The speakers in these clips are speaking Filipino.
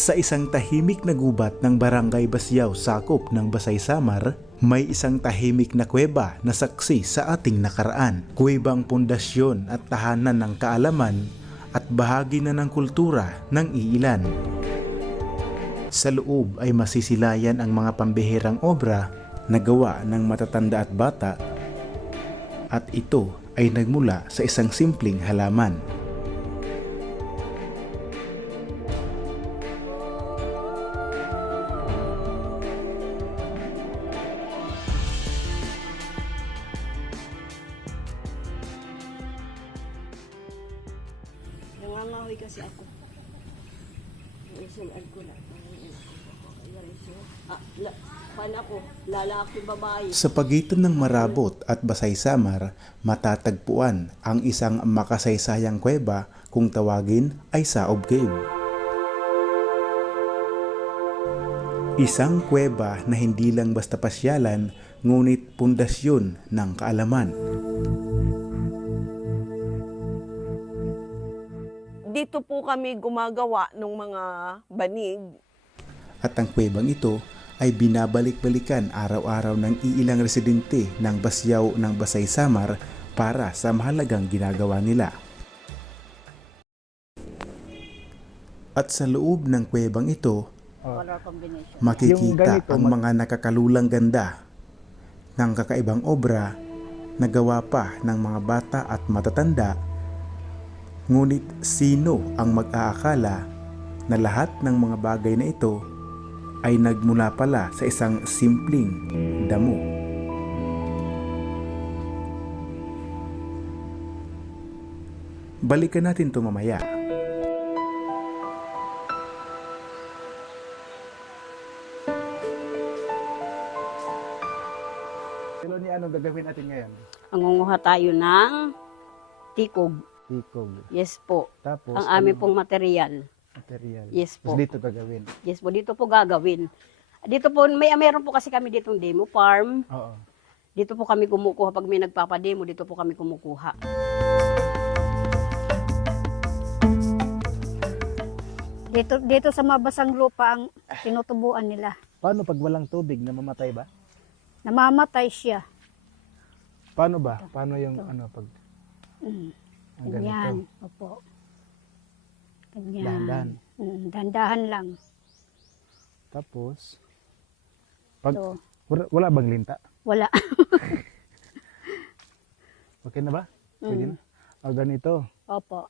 Sa isang tahimik na gubat ng Barangay Basiaw, sakop ng Basay Samar, may isang tahimik na kuweba na saksi sa ating nakaraan. Kuwebang pundasyon at tahanan ng kaalaman at bahagi na ng kultura ng iilan. Sa loob ay masisilayan ang mga pambihirang obra na gawa ng matatanda at bata, at ito ay nagmula sa isang simpleng halaman. Nangangahoy kasi ako. Isulan ko na. Ako, lalaki babae. Sa pagitan ng Marabot at Basay Samar, matatagpuan ang isang makasaysayang kuweba kung tawagin ay Saob Cave. Isang kuweba na hindi lang basta pasyalan, ngunit pundasyon ng kaalaman. Dito po kami gumagawa ng mga banig. At ang kuwebang ito ay binabalik-balikan araw-araw ng iilang residente ng Basiaw ng Basay Samar para sa mahalagang ginagawa nila. At sa loob ng kuwebang ito, makikita ang mga nakakalulang ganda ng kakaibang obra na gawa pa ng mga bata at matatanda. Ngunit sino ang mag-aakala na lahat ng mga bagay na ito ay nagmula pala sa isang simpleng damo? Balikan natin ito mamaya. Pero ni anong gagawin natin ngayon? Mangunguha tayo ng tikog. Tikog. Yes po. Tapos, Ang aming pong material. material. Yes po. Tapos dito gagawin. Yes po, dito po gagawin. Dito po, meron po kasi kami ditong demo farm. Oo. Dito po kami kumukuha. Pag may nagpapademo, dito po kami kumukuha. Dito sa mabasang lupa ang tinutubuan nila. Paano pag walang tubig, namamatay ba? Namamatay siya. Paano ba? Paano yung ano pag ang Ganyan. ganito? Opo. Ganyan. Dahan-dahan. Dandahan lang. Tapos pag Ito. wala bang linta? Wala. Okay na ba? Pwede na. O ganito. Opo.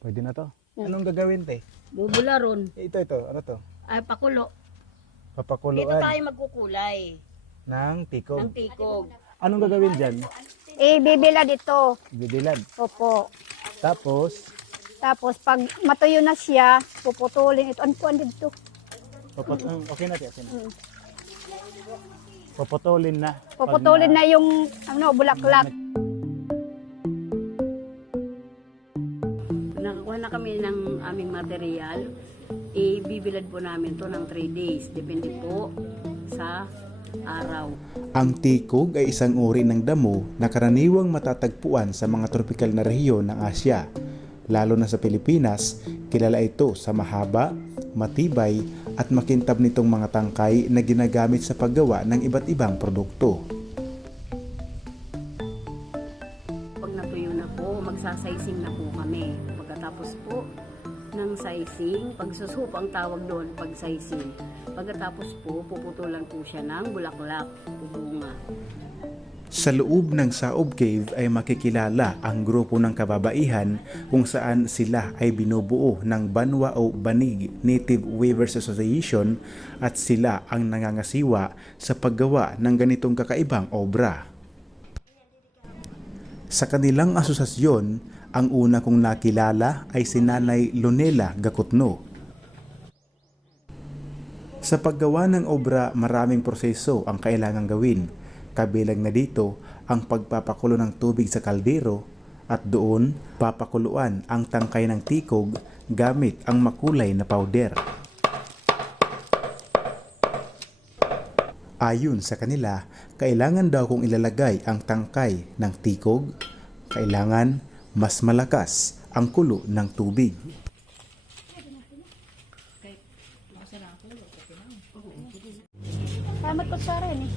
Pwede na to. Anong gagawin, te? Bubularon. Ito. Ano to? Ay, pakulo. Dito Papakuluan tayo magkukulay ng tikog. ng tikog. Anong gagawin dyan? Bibila dito. Bibilad. Opo. Tapos, Tapos pag matuyo na siya, puputulin ito. Ano po dito? okay na. Puputulin na. Puputulin na yung bulaklak. Nakakuha na kami ng aming material. Ibibilad po namin to ng 3 days. Depende po sa araw. Ang tikog ay isang uri ng damo na karaniwang matatagpuan sa mga tropikal na rehiyon ng Asya. Lalo na sa Pilipinas, kilala ito sa mahaba, matibay at makintab nitong mga tangkay na ginagamit sa paggawa ng iba't ibang produkto. Pag natuyo na po, magsasizing na po kami. Pagkatapos po ng sizing, pagsusup ang tawag doon, pag-sizing. Pagkatapos po, puputulan po siya ng bulaklak o bunga. Sa loob ng Saob Cave ay makikilala ang grupo ng kababaihan kung saan sila ay binubuo ng Banwa o Banig Native Weavers Association at sila ang nangangasiwa sa paggawa ng ganitong kakaibang obra. Sa kanilang asosasyon, ang una kong nakilala ay si Nanay Lonela Gakutno. Sa paggawa ng obra, maraming proseso ang kailangang gawin. Kabilang na dito ang pagpapakulo ng tubig sa kaldero at doon papakuluan ang tangkay ng tikog gamit ang makulay na powder. Ayon sa kanila, kailangan daw kung ilalagay ang tangkay ng tikog, kailangan mas malakas ang kulo ng tubig. Tama ko sa rin eh.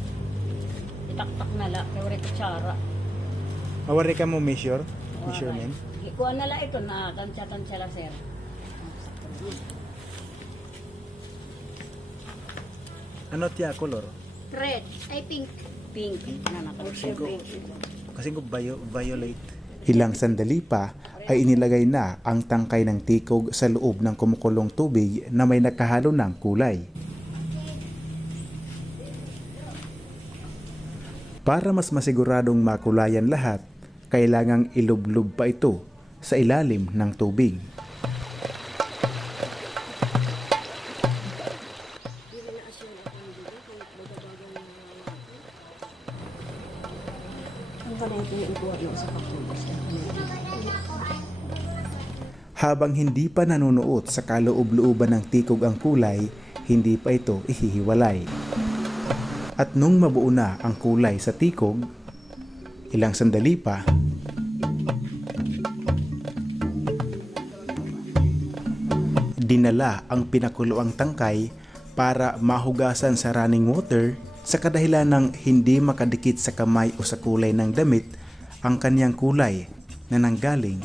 Itaktak na la, kaya wala kutsara. Mawari ka mo measurement? Ikuha na la ito na tansya-tansya la sir. Ano tiya color? Red, I think. Pink. Na pink. Kasi ko violet. Ilang sandali pa ay inilagay na ang tangkay ng tikog sa loob ng kumukulong tubig na may nakahalo ng kulay. Para mas masiguradong makulayan lahat, kailangang ilublob pa ito sa ilalim ng tubig. Habang hindi pa nanunuot sa kaloob-looban ng tikog ang kulay, hindi pa ito ihihiwalay. At nung mabuo na ang kulay sa tikog, ilang sandali pa, dinala ang pinakuloang tangkay para mahugasan sa running water sa kadahilan ng hindi makadikit sa kamay o sa kulay ng damit ang kanyang kulay na nanggaling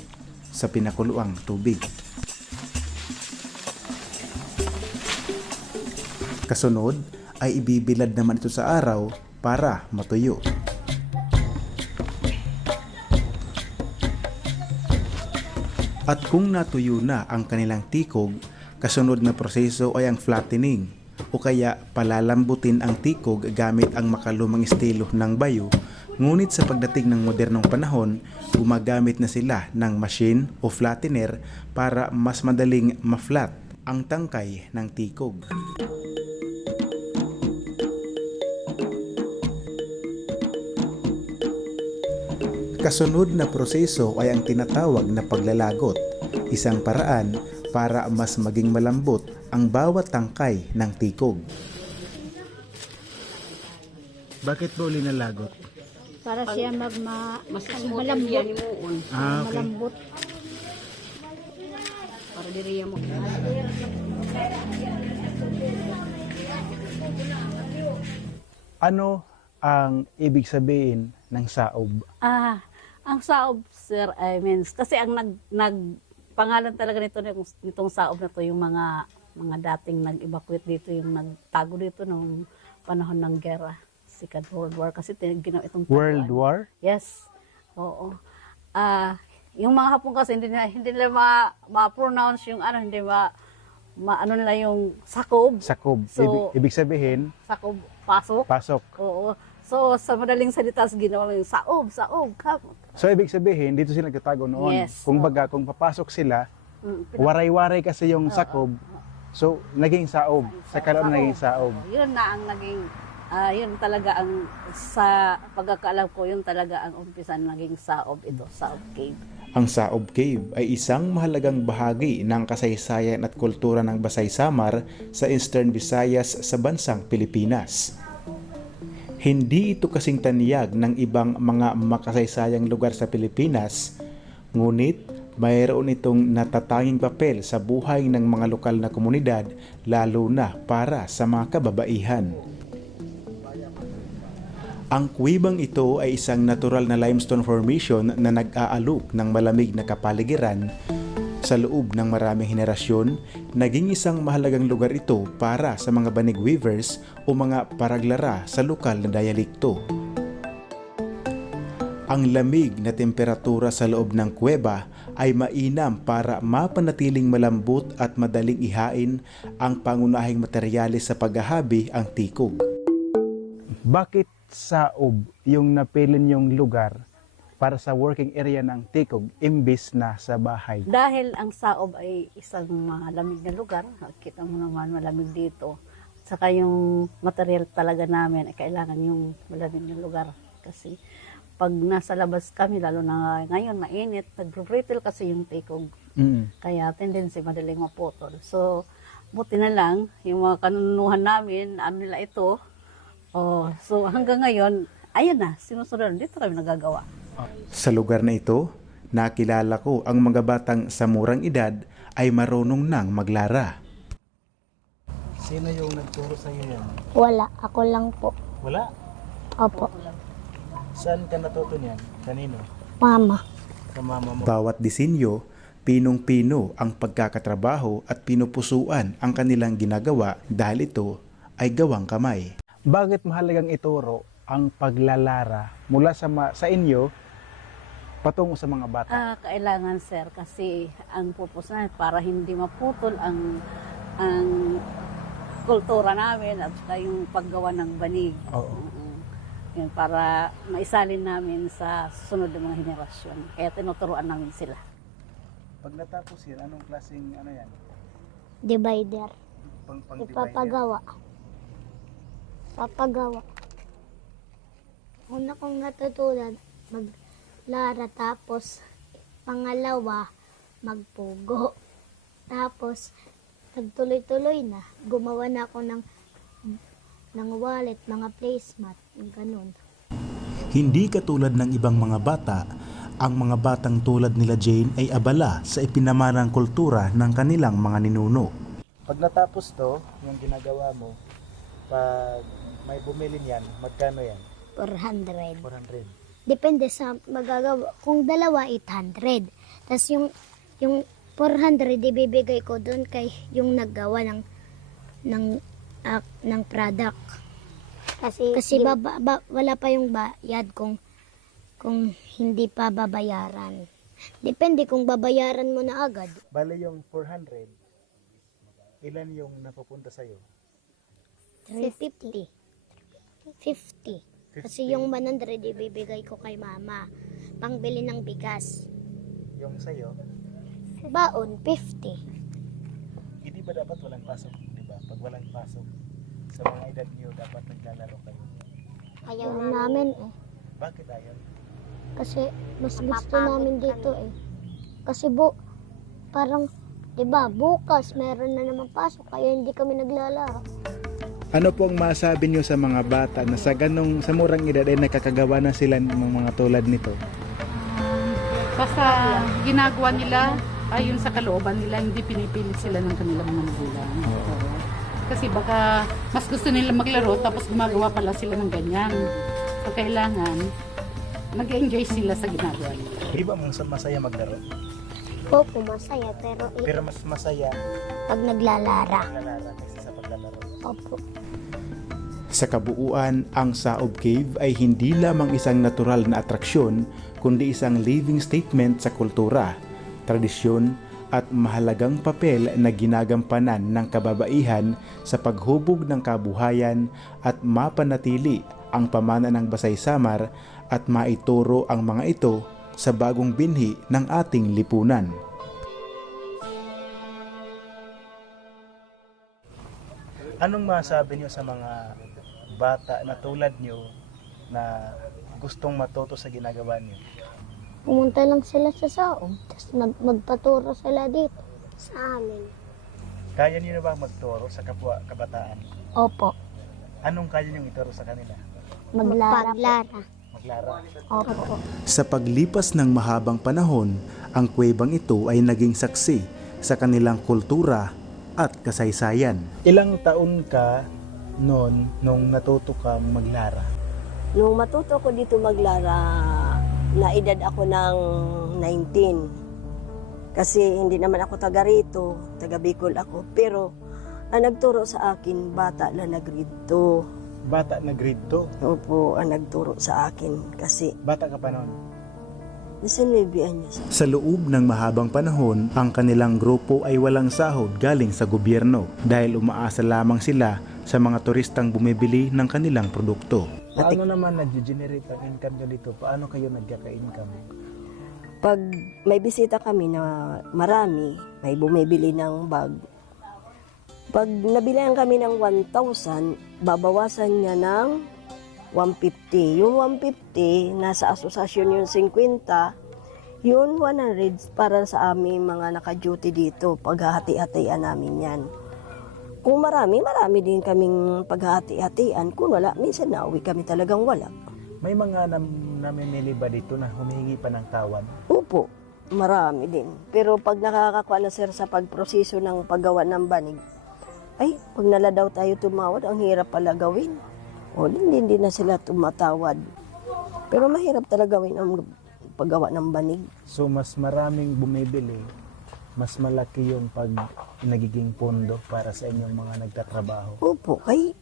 sa pinakuloang tubig. Kasunod ay ibibilad naman ito sa araw para matuyo. At kung natuyo na ang kanilang tikog, kasunod na proseso ay ang flattening o kaya palalambutin ang tikog gamit ang makalumang estilo ng bayo. Ngunit sa pagdating ng modernong panahon, gumagamit na sila ng machine o flattener para mas madaling ma-flat ang tangkay ng tikog. Kasunod na proseso ay ang tinatawag na paglalagot, isang paraan para mas maging malambot ang bawat tangkay ng tikog. Bakit ba uli nalagot? Para siya Mas malambot. yan imuon. Okay. Malambot. Para diriya mo. Ano ang ibig sabihin ng saob? Ang saob, sir, I mean, kasi ang pangalan talaga nitong saob na to, yung mga dating nag-evacuate dito, yung nagtago dito nung panahon ng gera, Second World War, kasi ginawa itong taguan. World War? Yes. Oo. Yung mga Hapon kasi hindi nila ma-pronounce yung hindi ano nila yung sakob. Sakob. So- Ibig sabihin, Sakob, pasok. pasok. Oo. So, sa madaling salita, ginawa lang yung saob. So, ibig sabihin, dito sila nagtatago noon. Yes. Kung baga, kung papasok sila, waray-waray kasi yung sakob. So, naging saob. Sa kaloob naging saob. Yun na ang naging, yun talaga ang, sa pagkakaalam ko, yun talaga ang umpisa naging saob ito, saob cave. Ang Saob Cave ay isang mahalagang bahagi ng kasaysayan at kultura ng Basay Samar sa Eastern Visayas sa bansang Pilipinas. Hindi ito kasing taniyag ng ibang mga makasaysayang lugar sa Pilipinas, ngunit mayroon itong natatanging papel sa buhay ng mga lokal na komunidad, lalo na para sa mga kababaihan. Ang kuwibang ito ay isang natural na limestone formation na nag-aalok ng malamig na kapaligiran. Sa loob ng maraming henerasyon, naging isang mahalagang lugar ito para sa mga banig weavers o mga paraglara sa lokal na dialekto. Ang lamig na temperatura sa loob ng kuweba ay mainam para mapanatiling malambot at madaling ihain ang pangunahing materyales sa paghahabi, ang tikog. Bakit saob yung napili yung lugar para sa working area ng tikog imbis na sa bahay? Dahil ang saob ay isang malamig na lugar, kita mo naman malamig dito. Saka yung material talaga namin ay kailangan yung malamig na lugar. Kasi pag nasa labas kami, lalo na ngayon mainit, nag-brittle kasi yung tikog. Kaya tendency madaling maputol. So, buti na lang, yung mga kanunuhan namin, ano nila ito. So hanggang ngayon, ayun na, sinusunod. Dito kami nagagawa. Sa lugar na ito, nakilala ko ang mga batang sa murang edad ay marunong nang maglara. Sino yung nagturo sa iyo yan? Wala, ako lang po. Wala. Opo, Saan ka natuto niyan? Kanino? mama. Sa mama mo. Bawat disenyo, pinong-pino ang pagkakatrabaho at pinupusuan ang kanilang ginagawa dahil ito ay gawang kamay. Bakit mahalagang ituro ang paglalara mula sa inyo patungo sa mga bata? Kailangan sir kasi ang purpose na para hindi maputol ang kultura namin at saka yung paggawa ng banig. Oo. Yan, para maisalin namin sa susunod ng mga henerasyon. Kaya tinuturuan namin sila. Pag natapos yan, anong klaseng ano yan? Divider. Pang-divider? Ipapagawa. Papagawa. Una kong natutunan, maglara. Tapos, pangalawa, magpugo. Tapos, nagtuloy-tuloy na. Gumawa na ako ng wallet, mga placemat, ganun. Hindi katulad ng ibang mga bata, ang mga batang tulad nila Jane ay abala sa ipinamarang kultura ng kanilang mga ninuno. Pag natapos to, yung ginagawa mo, pag may bumili niyan, magkano yan? 400. 400. Depende sa magagawa. Kung dalawa, 800. Tapos yung 400, ibibigay ko doon kay yung naggawa ng product. Kasi wala pa yung bayad kung hindi pa babayaran. Depende kung babayaran mo na agad. Bale yung 400, ilan yung napupunta sa'yo? 350. 50. Kasi yung 100 ibibigay ko kay mama. Pangbili ng bigas. Yung sa'yo, Baon, 50. hindi ba dapat walang pasok? Diba? Pag walang pasok, sa mga edad niyo, dapat naglalaro kayo. Ayaw namin eh. Bakit ayaw? Kasi mas gusto namin dito eh. Kasi parang, 'di ba, bukas meron na naman pasok kaya hindi kami naglalaro. Ano po ang masabi niyo sa mga bata na sa murang edad ay nakakagawa na sila ng mga tulad nito? Basta ginagawa nila ayon sa kalooban nila, hindi pinipilit sila ng kanilang mga magulang. Oo. Kasi baka mas gusto nila maglaro tapos gumagawa pala sila ng ganyan. So kailangan mag-enjoy sila sa ginagawa nila. Di ba masaya maglaro? Opo, masaya Pero mas masaya pag naglalara. maglalaro kaysa sa paglalaro. Opo. Sa kabuuan, ang Saob Cave ay hindi lamang isang natural na atraksyon, kundi isang living statement sa kultura, tradisyon, at mahalagang papel na ginagampanan ng kababaihan sa paghubog ng kabuhayan at mapanatili ang pamana ng Basay Samar at maituro ang mga ito sa bagong binhi ng ating lipunan. Anong masabi niyo sa mga bata na tulad niyo na gustong matuto sa ginagawa niyo? Pumunta lang sila sa Saob, tapos magpaturo sila dito sa amin. Kaya niyo na ba magturo sa kapwa kabataan? Opo, Anong kaya niyo ituro sa kanila? maglara. Maglara. Opo. Sa paglipas ng mahabang panahon, ang kuwebang ito ay naging saksi sa kanilang kultura at kasaysayan. Ilang taon ka nung natuto kang maglara? Nung matuto ko dito maglara, na edad ako ng 19. Kasi hindi naman ako taga rito, taga Bicol ako. Pero ang nagturo sa akin, bata na nag-grade 2. Bata na grade 2? Opo, ang nagturo sa akin. Kasi Bata ka pa noon? nasa 9 anyos. Sa loob ng mahabang panahon, ang kanilang grupo ay walang sahod galing sa gobyerno dahil umaasa lamang sila sa mga turistang bumibili ng kanilang produkto. Paano naman nag-generate ang income nyo dito? Paano kayo nagkaka-income? Pag may bisita kami na marami, may bumibili ng bag. Pag nabilan kami ng 1,000, babawasan niya ng 150. Yung 150, nasa asosasyon yung 50, yun 100 para sa aming mga naka-duty dito. Paghahati-hatian namin yan. Kung marami din kaming paghahati-hatian. Kung wala, minsan nauwi kami talagang wala. May mga namimili ba dito na humihingi pa ng tawan? Opo, Opo, marami din. Pero pag nakakakuha na sir sa pagproseso ng paggawa ng banig, ay, pag nala daw tayo tumawad, ang hirap pala gawin. O, hindi na sila tumatawad. Pero mahirap talaga gawin ang paggawa ng banig. So mas maraming bumibili, mas malaki yung pag nagiging pondo para sa inyong mga nagtatrabaho. Opo, kay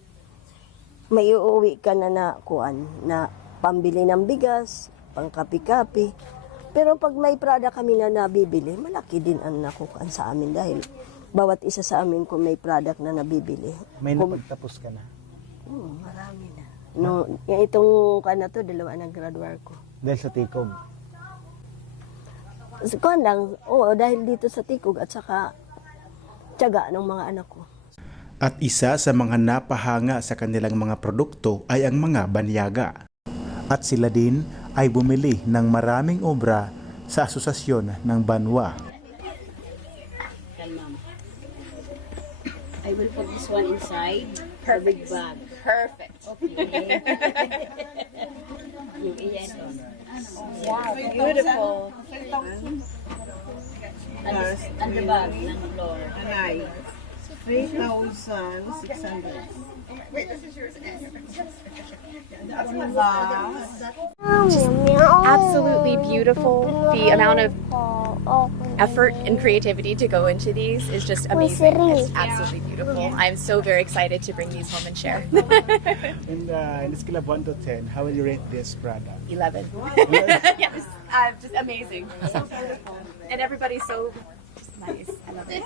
may uuwi ka na kuan na pambili ng bigas, pangkapi-kapi. Pero pag may product kami na nabibili, malaki din ang nakukuan sa amin dahil bawat isa sa amin kung may product na nabibili. May napagtapos ka na? Marami na. No, itong kuan na to, 2 na graduate ko. Dahil sa tikog. So, kuan lang, dahil dito sa Tikog at saka tiyaga ng mga anak ko. At isa sa mga napahanga sa kanilang mga produkto ay ang mga banyaga. At sila din ay bumili ng maraming obra sa asosasyon ng Banwa. I will put this one inside her big bag. Perfect. Okay. Wow, beautiful. And the bag ng floor. Anay, 3,600. Absolutely beautiful. The amount of effort and creativity to go into these is just amazing. It's absolutely beautiful. I'm so very excited to bring these home and share. In the scale of 1 to 10, how will you rate this product? 11. Yes, just amazing. And everybody's so just nice. I love it.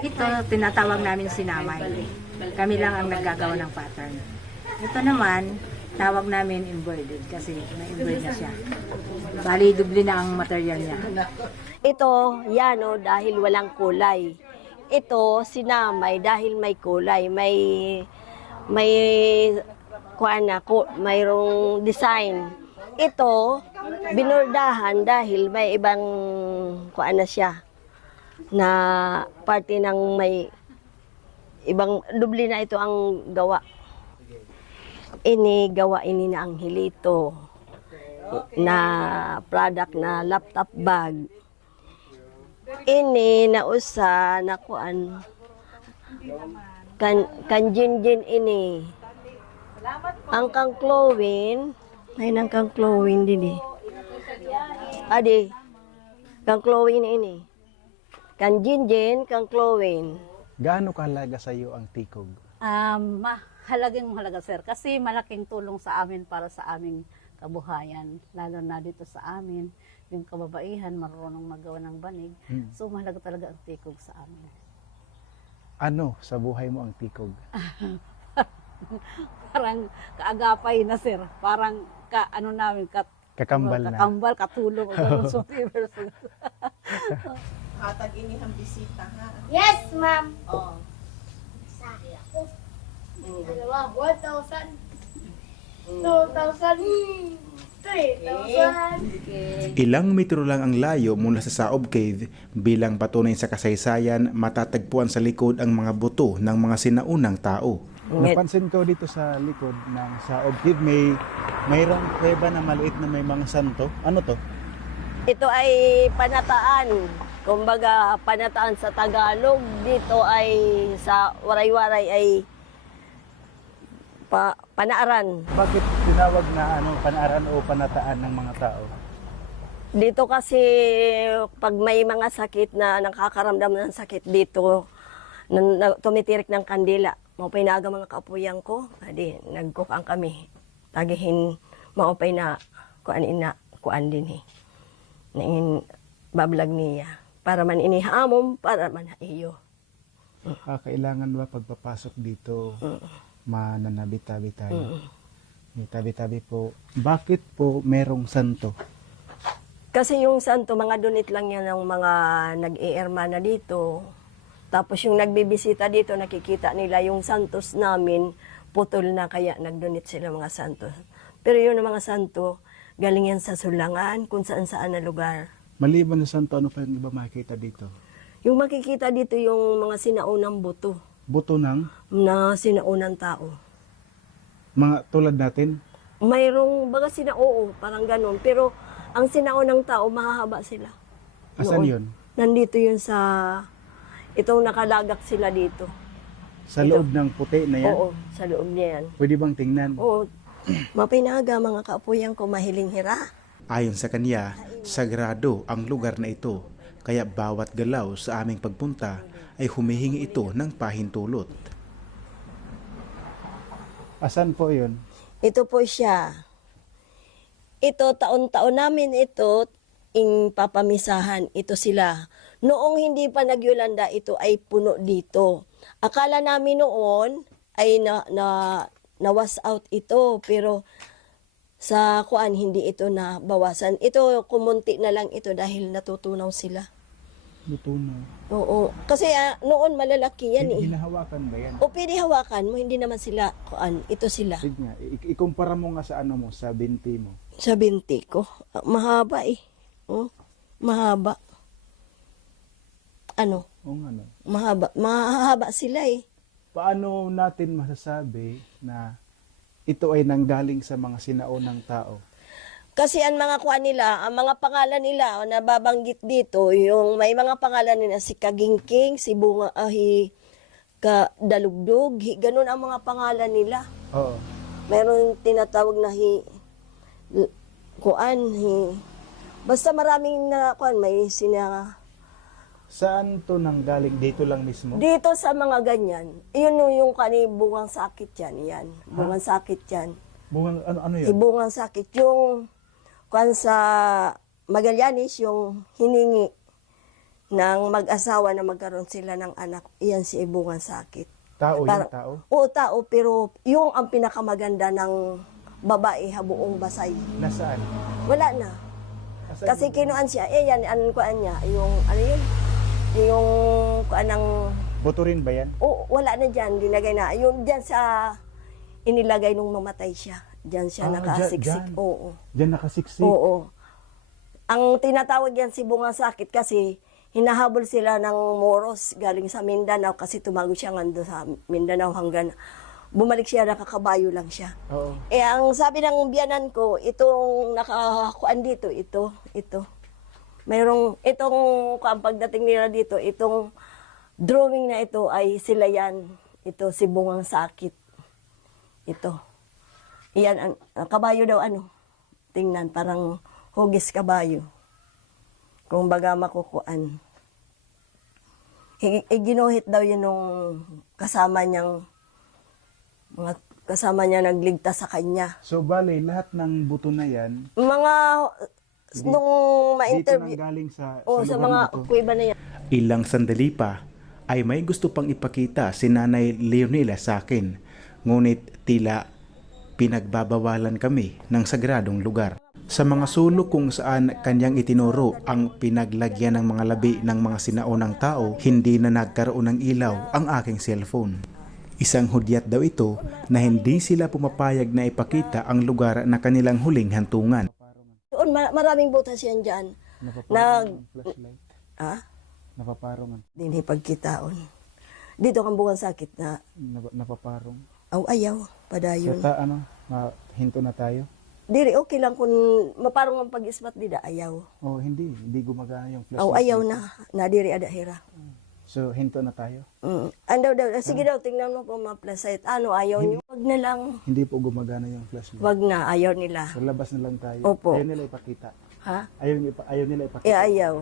Ito, tinatawag namin sinamay. Kami lang ang naggagawa ng pattern. Ito naman, tawag namin embroidered kasi na-embroidered na siya. Bali, dubli na ang material niya. Ito, yano, dahil walang kulay. Ito, sinamay dahil may kulay. May kuan na, mayroong design. Ito, binordahan dahil may ibang kuan na siya. Na parte ng may ibang dubli na ito ang gawa. Gawa ini na ang hilito na product na laptop bag. Ini na usa na kuan kanjinjin ini. Ang kang Clowin, ay nang kang Clowin din eh. Adi, kang Clowin ini. Kanjinjin, kang Clowin. Gaano kahalaga sa iyo ang tikog? Mahalaga sir kasi malaking tulong sa amin para sa aming kabuhayan, lalo na dito sa amin yung kababaihan marunong magawa ng banig. So mahalaga talaga ang tikog sa amin. Ano sa buhay mo ang tikog? Parang kaagapay na sir, parang Kakambal na. kakambal, katulong. Hatag inihang bisita, ha? Yes, ma'am. Oh. Dalawa, 1,000. 2,000. 3,000. Ilang metro lang ang layo mula sa Saob Cave, bilang patunay sa kasaysayan, matatagpuan sa likod ang mga buto ng mga sinaunang tao. Napansin ko dito sa likod ng Saob Cave, mayroong kuweba na maliit na may mga santo. Ano to? Ito ay panataan. Kumbaga, panataan sa Tagalog. Dito ay sa Waray-Waray ay panaaran. Bakit tinawag na panaaran o panataan ng mga tao? Dito kasi pag may mga sakit na nakakaramdam ng sakit dito, tumitirik ng kandila. Maupay na aga mga kaapuyang ko, adi nagkukang kami. Tagihin maupay na kuan din eh. Nain bablag niya para man inihamom para man iyo. Kailangan ba pagpapasok dito mananabitabi tayo? May tabi-tabi po. Bakit po merong santo? Kasi yung santo, mga donate lang yan ng mga nag-i-erma na dito. Tapos yung nagbibisita dito, nakikita nila yung santos namin, putol na kaya nag-donate sila mga santos. Pero yun ang mga santo, galing yan sa Sulangan, kung saan-saan na lugar. Maliban sa santo, ano pa yung iba makikita dito? Yung makikita dito yung mga sinaunang buto Buto ng na sinaunang tao. mga tulad natin? Mayroong baga oo, parang ganun. Pero Ang sinaunang tao, mahahaba sila. Asan Noon. yun? Nandito yun sa, itong nakalagak sila dito. Sa loob ng puti na yan? Oo, sa loob niya yan. Pwede bang tingnan? Oo, mapinaga mga kaapuyan ko, mahiling hira. Ayon sa kanya, sagrado ang lugar na ito, kaya bawat galaw sa aming pagpunta ay humihingi ito ng pahintulot. Asan po yun? Ito po siya. Ito, taon-taon namin ito, papamisahan. Ito sila. Noong hindi pa nagyulanda, ito ay puno dito. Akala namin noon ay na-was out ito, pero sa kuan hindi ito na bawasan. Ito, kumunti na lang ito dahil natutunaw sila. Lutunaw. Oo. Kasi noon malalaki yan eh. Hinahawakan ba yan? O pwede hawakan mo, hindi naman sila kuan. Ito sila. Sige nga, ikumpara mo nga sa ano mo, sa binti mo. Sa binti ko. Mahaba eh. Oh, mahaba. Ano? O nga no. Mahaba. Mahaba sila eh. Paano natin masasabi na ito ay nanggaling sa mga sinaunang tao? Kasi ang mga kuha nila, ang mga pangalan nila na babanggit dito, yung may mga pangalan nila si Kagingking, si Bunga Kadalugdog, ganun ang mga pangalan nila. Oo. Meron tinatawag na basta maraming na kuan may Saan to nanggaling? Dito lang mismo? dito sa mga ganyan. Yun yung bungang sakit yan, yan. Bungang sakit yan. Bungang, ano yan? Bungang sakit yung kuan sa Magallanes, yung hiningi ng mag-asawa na magkaroon sila ng anak. Iyan si ibungang sakit. Tao Parang- yung tao? Oo, tao, pero yung ang pinakamaganda ng babae habuong basay. Nasaan? Wala na. Nasaan Kasi yung- kinuan siya, yan, ang kuan niya, yung, ano yun? Yung kuan ng, Buto rin ba yan? wala na dyan, dinagay na. Yung dyan sa, inilagay nung mamatay siya. Dyan siya nakasiksik. dyan. Oo. Diyan nakasiksik? Oo. Ang tinatawag yan si bungang sakit kasi hinahabol sila ng Moros galing sa Mindanao kasi tumago siya nga doon sa Mindanao hanggang bumalik siya, nakakabayo lang siya. Oo. Ang sabi ng biyanan ko, itong nakakuan dito, ito. Mayroong, itong pagdating nila dito, itong drawing na ito ay sila yan. Ito, si bungang sakit. Ito. Iyan, ang kabayo daw tingnan, parang hugis kabayo. Kung baga makukuan. Ginuhit daw yun nung kasama niya nagligtas sa kanya. So, bale, lahat ng buto na yan, Mga, nung dito ma-interview, nanggaling sa sa lugar mga na to? kuweba na yan. Ilang sandali pa ay may gusto pang ipakita si Nanay Leonela sa akin, ngunit tila pinagbabawalan kami ng sagradong lugar. Sa mga sulok kung saan kanyang itinuro ang pinaglagyan ng mga labi ng mga sinaunang tao, hindi na nagkaroon ng ilaw ang aking cellphone. Isang hudyat daw ito na hindi sila pumapayag na ipakita ang lugar na kanilang huling hantungan. Doon, maraming butas yan dyan. Napaparong ng flashlight. Napaparong. Din pagkitaon. Dito kang bungang sakit na Napaparong. ayaw, So, padayon. hinto na tayo? Diri, okay lang kung maparong ang pag-ismat, di da ayaw. Oh, hindi gumagana yung flashlight. Ayaw na diri adahira. So, hinto na tayo? Sige daw, tingnan mo po ma-plasite. Ayaw niyo? Wag na lang. Hindi po gumagana yung flashlight. Wag na, ayaw nila. So, labas na lang tayo. Opo. Ayaw nila ipakita. Ha? Ayaw nila ipakita. Ayaw.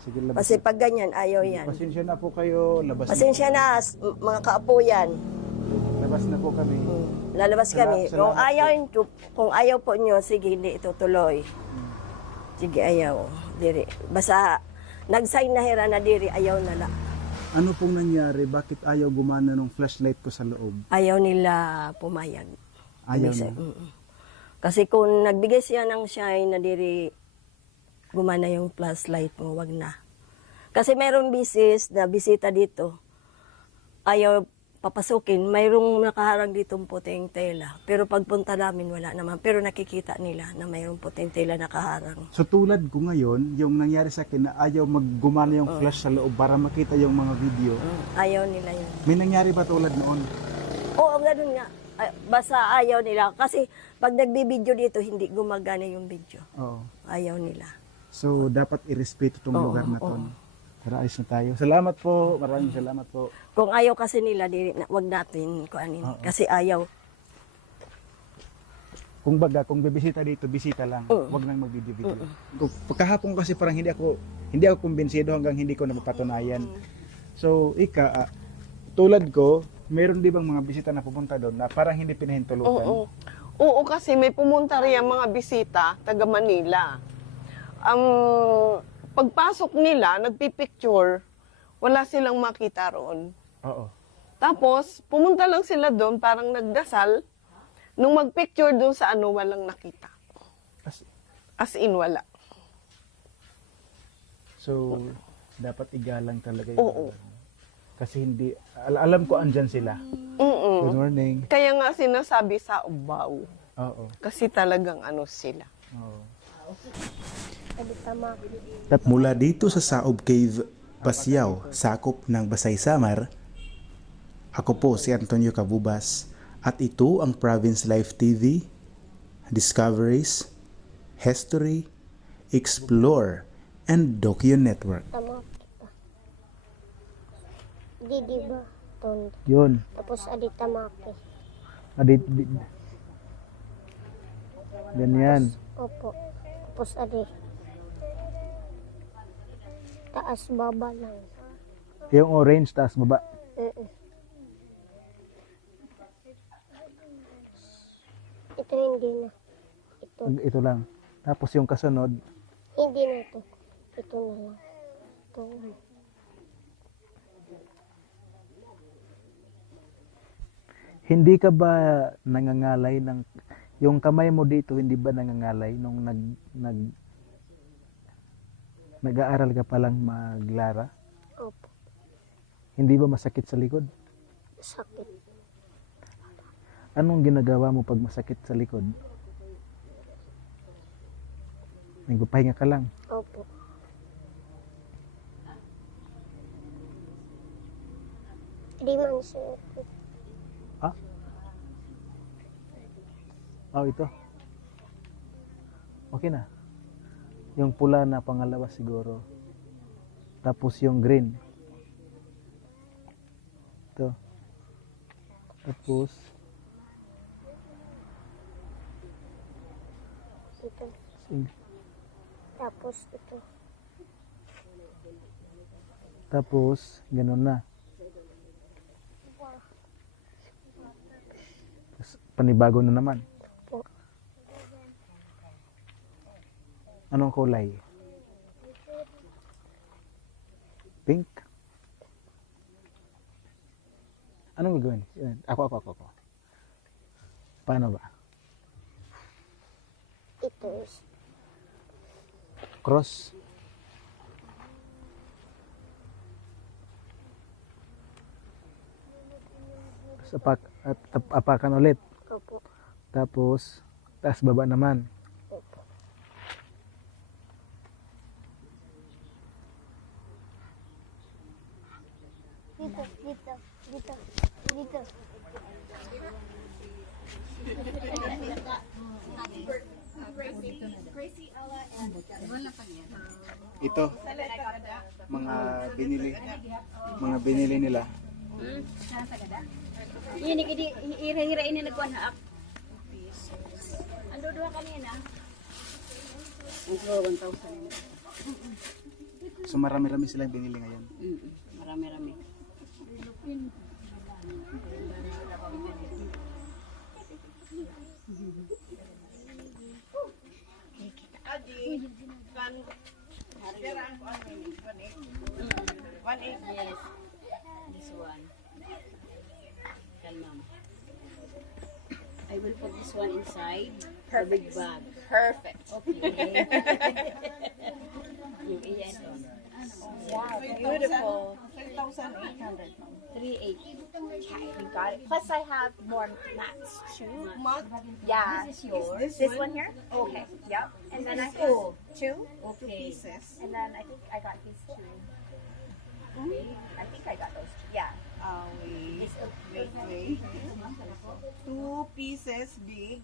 Sige, labas Kasi na. pag ganyan, ayaw yan. Pasensya na po kayo. Labas Pasensya na, mga kaapuyan. Labas na po kami. Lalabas kami. Salamat Kung ayaw po nyo, sige, hindi itutuloy. Sige, ayaw. Diri. Basta, nag-sign na hira na diri, ayaw na lang. Ano pong nangyari? Bakit ayaw gumana ng flashlight ko sa loob? Ayaw nila pumayag. Ayaw Ibig na. sa- Kasi kung nagbigay siya ng shine na diri, gumana yung flashlight mo, wag na. Kasi mayroong bisita dito, ayaw papasukin, mayroong nakaharang ditong puting tela. Pero pagpunta namin, wala naman. Pero nakikita nila na mayroong puting tela nakaharang. So tulad ko ngayon, yung nangyari sa akin na ayaw maggumana yung flash sa loob para makita yung mga video. Ayaw nila yun. May nangyari ba tulad noon? Oo, ganun nga. Basta ayaw nila. Kasi pag nagbibideo dito, hindi gumagana yung video. Oo. Ayaw nila. So, dapat irespeto itong Oo, lugar na to. oo. Para ayos na tayo. Salamat po. Maraming salamat po. Kung ayaw kasi nila, wag natin kuanin. Oo. Kasi ayaw. Kung baga, kung bibisita dito, bisita lang. Huwag nang mag-video-video. Pagkahapon kasi parang hindi ako kumbinsido hanggang hindi ko napapatunayan. So, tulad ko, meron di bang mga bisita na pupunta doon na parang hindi pinahintulutan? Oo, kasi may pumunta rin ang mga bisita, taga Manila. Pagpasok nila, nagpipicture, wala silang makita roon. Oo. Tapos, pumunta lang sila doon, parang nagdasal. Nung magpicture doon sa walang nakita. As in, wala. So, dapat igalang talaga Oo. lugar. Kasi hindi, alam ko andyan sila. Good morning. Kaya nga sinasabi sa Ubaw. Oo. Kasi talagang sila. Oo. Mula dito sa Saob Cave, Pasiao, sakop ng Basay Samar, ako po si Antonio Cabubas at ito ang Province Life TV, Discoveries, History, Explore, and Docu Network. Tama kita. Di ba? Ton. Yun. Tapos adi tamaki. Ganyan. Opo. Tapos adi. Taas baba lang. Yung orange, taas baba. Ito hindi na. Ito lang. Tapos yung kasunod, Hindi na ito. Ito na lang. Ito lang. hindi ka ba nangangalay ng, yung kamay mo dito, hindi ba nangangalay nung nag-aaral ka palang maglara? Opo. Hindi ba masakit sa likod? Sakit. Anong ginagawa mo pag masakit sa likod? Nagpapahinga ka lang. Opo. Di man sir. Oh, ito. Okay na. Yung pula na pangalawa siguro. Tapos yung green. Ito. Tapos Ito. Tapos ito. Tapos ganun na. Tapos panibago na naman. Anong kulay? Pink? Anong gagawin? Yan. Ako. Paano ba? Ito is Cross? Tapos apakan ulit. opo. Tapos taas baba naman. Opo. Dito. Ito, mga binili nila. Ini ira-ira ini nagkuhan haak. Ando duha kanina. Ang 1,000. So marami-rami silang binili ngayon. Marami-rami. Yes. This one. Tell mom. I will put this one inside the big bag. Perfect. Okay. Yung iyan. Wow, beautiful. 3,800. 3,800. Okay, you got it. Plus, I have more mats too. Mat? Yeah. This is yours. This one here? Okay. Yep. And then I have two. Okay. Pieces. And then I think I got these two. I think I got those two. Yeah. Wait. 2 pieces big.